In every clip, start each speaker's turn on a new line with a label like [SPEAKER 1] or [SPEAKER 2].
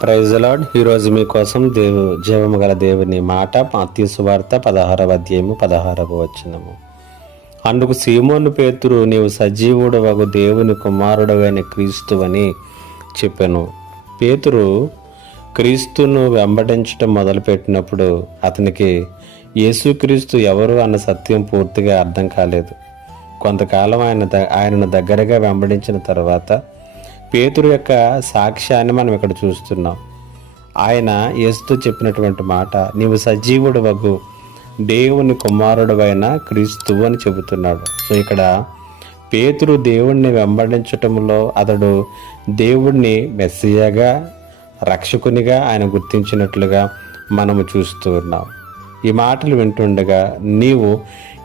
[SPEAKER 1] Praise lord ఈరోజు మీకోసం దేవు జీవము గల దేవుని మాట మాత్య సువార్త పదహారవ అధ్యాయము పదహారవ వచ్చినము అందుకు సీమోను పేతురు నీవు సజీవుడవగు దేవుని కుమారుడవైన క్రీస్తువని చెప్పాను. పేతురు క్రీస్తును వెంబడించడం మొదలుపెట్టినప్పుడు అతనికి యేసుక్రీస్తు ఎవరు అన్న సత్యం పూర్తిగా అర్థం కాలేదు. కొంతకాలం ఆయన ద ఆయనను దగ్గరగా వెంబడించిన తర్వాత పేతురు యొక్క సాక్ష్యాన్ని మనం ఇక్కడ చూస్తున్నాం. ఆయన యేసుతో చెప్పినటువంటి మాట నీవు సజీవుడు వగు దేవుని కుమారుడువైన క్రీస్తువు అని చెబుతున్నాడు. సో ఇక్కడ పేతురు దేవుణ్ణి వెంబడించటంలో అతడు దేవుణ్ణి మెస్సియగా రక్షకునిగా ఆయన గుర్తించినట్లుగా మనము చూస్తూ ఉన్నాం. ఈ మాటలు వింటుండగా నీవు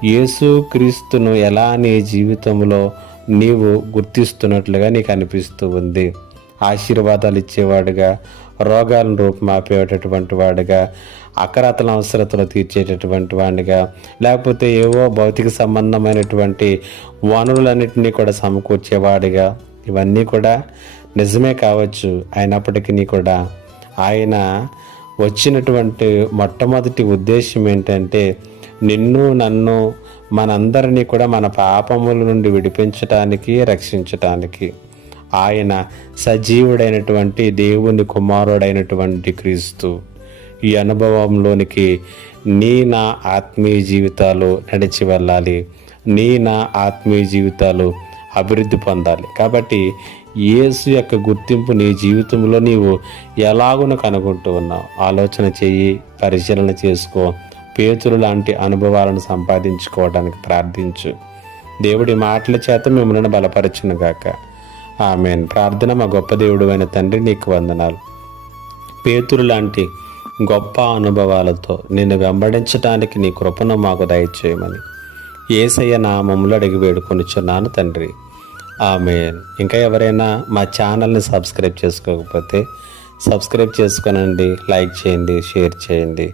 [SPEAKER 1] యేసు క్రీస్తును ఎలా నీ జీవితంలో నీవు గుర్తిస్తున్నట్లుగా నీకు అనిపిస్తూ ఉంది. ఆశీర్వాదాలు ఇచ్చేవాడుగా రోగాలను రూపమాపేటటువంటి వాడుగా అకరాతల అవసరతలు తీర్చేటటువంటి వాడిగా లేకపోతే ఏవో భౌతిక సంబంధమైనటువంటి వనరులన్నింటినీ కూడా సమకూర్చేవాడిగా. ఇవన్నీ కూడా నిజమే కావచ్చు. అయినప్పటికీ కూడా ఆయన వచ్చినటువంటి మొట్టమొదటి ఉద్దేశం ఏంటంటే నిన్ను నన్ను మనందరినీ కూడా మన పాపముల నుండి విడిపించటానికి రక్షించటానికి. ఆయన సజీవుడైనటువంటి దేవుని కుమారుడైనటువంటి క్రీస్తు. ఈ అనుభవంలోనికి నీ నా ఆత్మీయ జీవితాలు నడిచి వెళ్ళాలి. నీ నా ఆత్మీయ జీవితాలు అభివృద్ధి పొందాలి. కాబట్టి యేసు యొక్క గుర్తింపు నీ జీవితంలో నీవు ఎలాగున కనుగొంటూ ఉన్నావు? ఆలోచన చెయ్యి పరిశీలన చేసుకో. పేతురు లాంటి అనుభవాలను సంపాదించుకోవడానికి ప్రార్థించు. దేవుడి మాటల చేత మిమ్మల్ని బలపరచును గాక. ఆమెన్. ప్రార్థన మా గొప్ప దేవుడు అయిన తండ్రి నీకు వందనాలు. పేతురు లాంటి గొప్ప అనుభవాలతో నిన్ను వెంబడించడానికి నీ కృపను మాకు దయచేయమని ఏసయ్య నామములు అడిగి వేడుకొనిచున్నాను తండ్రి. ఆమెన్. ఇంకా ఎవరైనా మా ఛానల్ని సబ్స్క్రైబ్ చేసుకోకపోతే సబ్స్క్రైబ్ చేసుకోనండి లైక్ చేయండి షేర్ చేయండి.